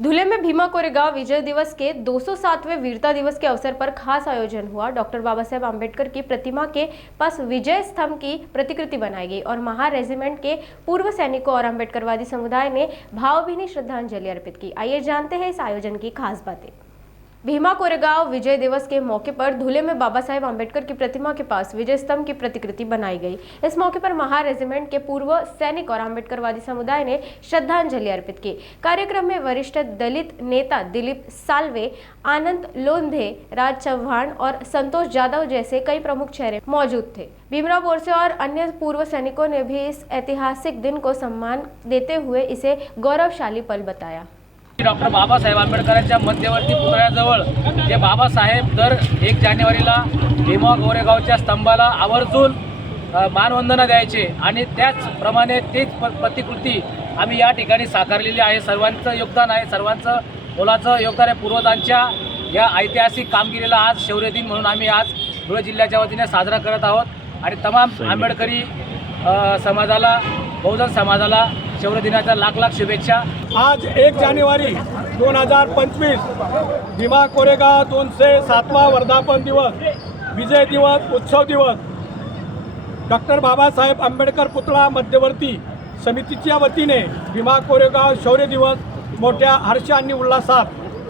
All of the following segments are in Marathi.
धुले में भीमा कोरेगांव विजय दिवस के 207वें वीरता दिवस के अवसर पर खास आयोजन हुआ। डॉक्टर बाबा साहेब आम्बेडकर की प्रतिमा के पास विजय स्तंभ की प्रतिकृति बनाई गई और महार रेजिमेंट के पूर्व सैनिकों और अम्बेडकरवादी समुदाय ने भावभीनी श्रद्धांजलि अर्पित की। आइए जानते हैं इस आयोजन की खास बातें। भीमा कोरेगांव विजय दिवस के मौके पर धुले में बाबा साहेब आम्बेडकर की प्रतिमा के पास विजय स्तंभ की प्रतिकृति बनाई गई। इस मौके पर महार रेजिमेंट के पूर्व सैनिक और अम्बेडकरवादी समुदाय ने श्रद्धांजलि अर्पित की। कार्यक्रम में वरिष्ठ दलित नेता दिलीप साल्वे, आनंद लोंधे, राज चौहान और संतोष जाधव जैसे कई प्रमुख चेहरे मौजूद थे। भीमराव बोरसे और अन्य पूर्व सैनिकों ने भी इस ऐतिहासिक दिन को सम्मान देते हुए इसे गौरवशाली पल बताया। डॉक्टर बाबासाहेब आंबेडकरांच्या मध्यवर्ती पुतळ्याजवळ जे बाबासाहेब दर 1 जानेवारीला भीमा कोरेगावच्या स्तंभाला आवर्जून मानवंदना द्यायचे आणि त्याचप्रमाणे तीच प्रतिकृती आम्ही या ठिकाणी साकारलेली आहे। सर्वांचं योगदान आहे, सर्वांचं मोलाचं योगदान आहे। पूर्वजांच्या या ऐतिहासिक कामगिरीला आज शौर्य दिन म्हणून आम्ही आज धुळे जिल्ह्याच्या वतीने साजरा करत आहोत आणि तमाम आंबेडकरी समाजाला, बहुजन समाजाला शौर्य दिनाच्या लाख लाख शुभेच्छा। आज 1 जानेवारी 2025 भीमा कोरेगाव 207वा वर्धापन दिवस, विजय दिवस, उत्सव दिवस डॉक्टर बाबासाहेब आंबेडकर पुतळा मध्यवर्ती समितीच्या वतीने भीमा कोरेगाव शौर्य दिवस मोठ्या हर्ष आणि उल्हासात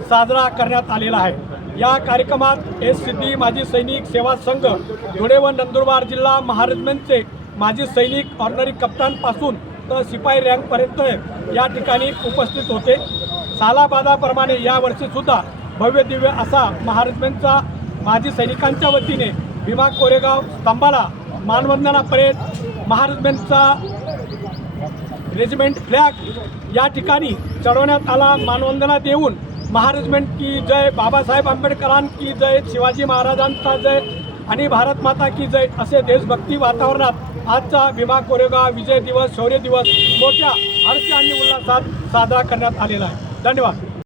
साजरा करण्यात आलेला आहे। या कार्यक्रमात सिद्धी माजी सैनिक सेवा संघ धुळे व नंदुरबार जिल्हा महारेजिमेंटचे माजी सैनिक ऑर्डनरी कप्तानपासून तर शिपाई रँकपर्यंत या ठिकाणी उपस्थित होते। सालाबादाप्रमाणे यावर्षीसुद्धा भव्य दिव्य असा महारेजिमेंटचा माजी सैनिकांच्या वतीने भीमा कोरेगाव स्तंभाला मानवंदना परेड, महारेजिमेंटचा रेजिमेंट फ्लॅग या ठिकाणी चढवण्यात आला। मानवंदना देऊन महारेजिमेंट की जय, बाबासाहेब आंबेडकरांकी जय, शिवाजी महाराजांचा जय आणि भारत माता की जय असे देशभक्ती वातावरणात आजचा भीमा कोरेगाव विजय दिवस, शौर्य दिवस मोठ्या हर्ष आणि उल्हासात साजरा करण्यात आलेला आहे। धन्यवाद।